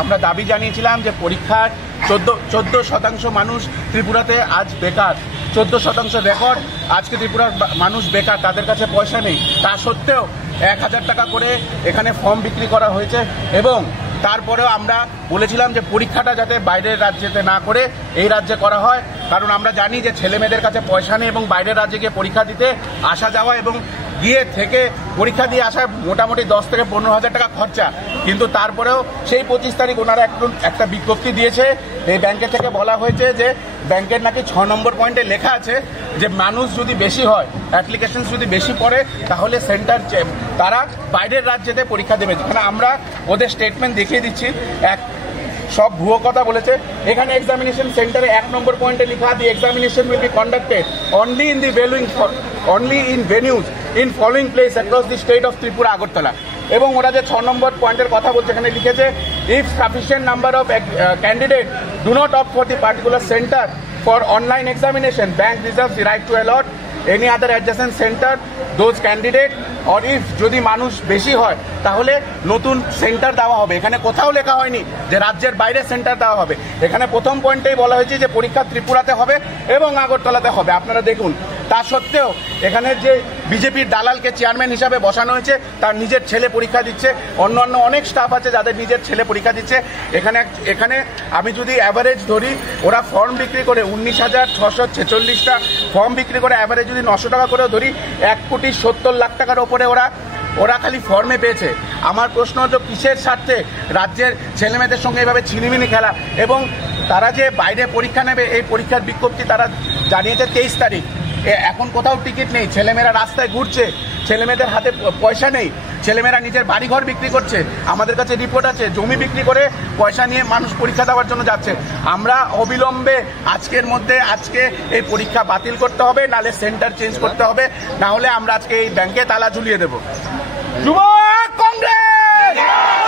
আমরা দাবি জানিয়েছিলাম যে পরীক্ষার 14% মানুষ ত্রিপুরাতে আজ বেকার, 14% রেকর্ড। আজকে ত্রিপুরার মানুষ বেকার, তাদের কাছে পয়সা নেই। তা সত্ত্বেও 1000 টাকা করে এখানে ফর্ম বিক্রি করা হয়েছে এবং তারপরেও আমরা বলেছিলাম যে পরীক্ষাটা যাতে বাইরের রাজ্যেতে না করে এই রাজ্যে করা হয়, কারণ আমরা জানি যে ছেলেমেয়েদের কাছে পয়সা নেই এবং বাইরের রাজ্যে গিয়ে পরীক্ষা দিতে আসা যাওয়া এবং গিয়ে থেকে পরীক্ষা দিয়ে আসায় মোটামুটি 10 থেকে 15,000 টাকা খরচা। কিন্তু তারপরেও সেই 25 তারিখ ওনারা একটা বিজ্ঞপ্তি দিয়েছে, এই ব্যাংকের থেকে বলা হয়েছে যে ব্যাংকের নাকি 6 নম্বর পয়েন্টে লেখা আছে যে মানুষ যদি বেশি হয়, অ্যাপ্লিকেশন যদি বেশি পড়ে, তাহলে সেন্টার তারা বাইরের রাজ্যেতে পরীক্ষা দেবে। যেখানে আমরা ওদের স্টেটমেন্ট দেখিয়ে দিচ্ছি, সব ভুয়ো কথা বলেছে। এখানে এক্সামিনেশন সেন্টারে 1 নম্বর পয়েন্টে লেখা, দি examination will be conducted only in ভেনিউজ in following place across the state of Tripura, Agartala. এবং ওরা যে 6 নম্বর পয়েন্টের কথা বলছে, এখানে লিখেছে if sufficient number of candidate do not opt for the particular centre for online examination, bank reserves the right to allot any other adjacent centre those candidate or if যদি মানুষ বেশি হয় তাহলে নতুন সেন্টার দেওয়া হবে। এখানে কোথাও লেখা হয়নি যে রাজ্যের বাইরে সেন্টার দেওয়া হবে। এখানে প্রথম পয়েন্টেই বলা হয়েছে যে পরীক্ষা ত্রিপুরাতে হবে এবং আগরতলাতে হবে। আপনারা দেখুন, তা সত্ত্বেও এখানে যে বিজেপির দালালকে চেয়ারম্যান হিসাবে বসানো হয়েছে, তার নিজের ছেলে পরীক্ষা দিচ্ছে, অন্যান্য অনেক স্টাফ আছে যাদের নিজের ছেলে পরীক্ষা দিচ্ছে। এখানে আমি যদি অ্যাভারেজ ধরি, ওরা ফর্ম বিক্রি করে 19,646টা ফর্ম বিক্রি করে অ্যাভারেজ যদি 900 টাকা করেও ধরি, 1,70,00,000 টাকার ওপরে ওরা খালি ফর্মে পেয়েছে। আমার প্রশ্ন হলো কিসের স্বার্থে রাজ্যের ছেলেমেয়েদের সঙ্গে এভাবে ছিনিমিনি খেলা? এবং তারা যে বাইরে পরীক্ষা নেবে, এই পরীক্ষার বিজ্ঞপ্তি তারা জানিয়েছে 23 তারিখ। এখন কোথাও টিকিট নেই, ছেলেমেয়েরা রাস্তায় ঘুরছে, ছেলেমেয়েদের হাতে পয়সা নেই, ছেলেমেয়েরা নিজের বাড়িঘর বিক্রি করছে। আমাদের কাছে রিপোর্ট আছে, জমি বিক্রি করে পয়সা নিয়ে মানুষ পরীক্ষা দেওয়ার জন্য যাচ্ছে। আমরা অবিলম্বে আজকে এই পরীক্ষা বাতিল করতে হবে, নাহলে সেন্টার চেঞ্জ করতে হবে, না হলে আমরা আজকে এই ব্যাংকে তালা ঝুলিয়ে দেব। যুব কংগ্রেস।